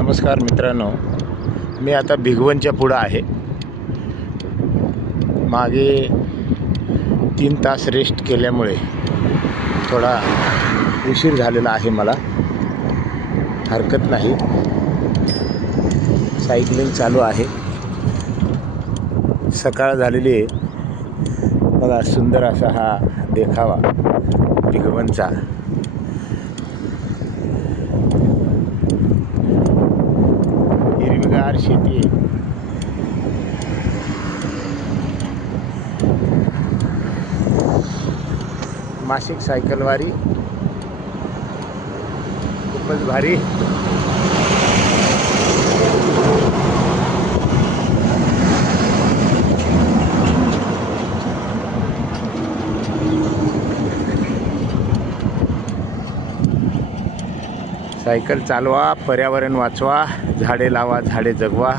नमस्कार मित्रांनो, मी आता भिगवणच्या पुढं आहे. मागे 3 तास रेस्ट केल्यामुळे थोडा उशीर झालेला आहे. मला हरकत नाही, सायकलिंग चालू आहे. सकाळ झालेली आहे. बघा, सुंदर असा हा देखावा भिगवणचा. हिरवीगार शेती आहे. मासिक सायकलवारी खूपच भारी. सायकल चालवा, पर्यावरण वाचवा, झाडे लावा, झाडे जगवा.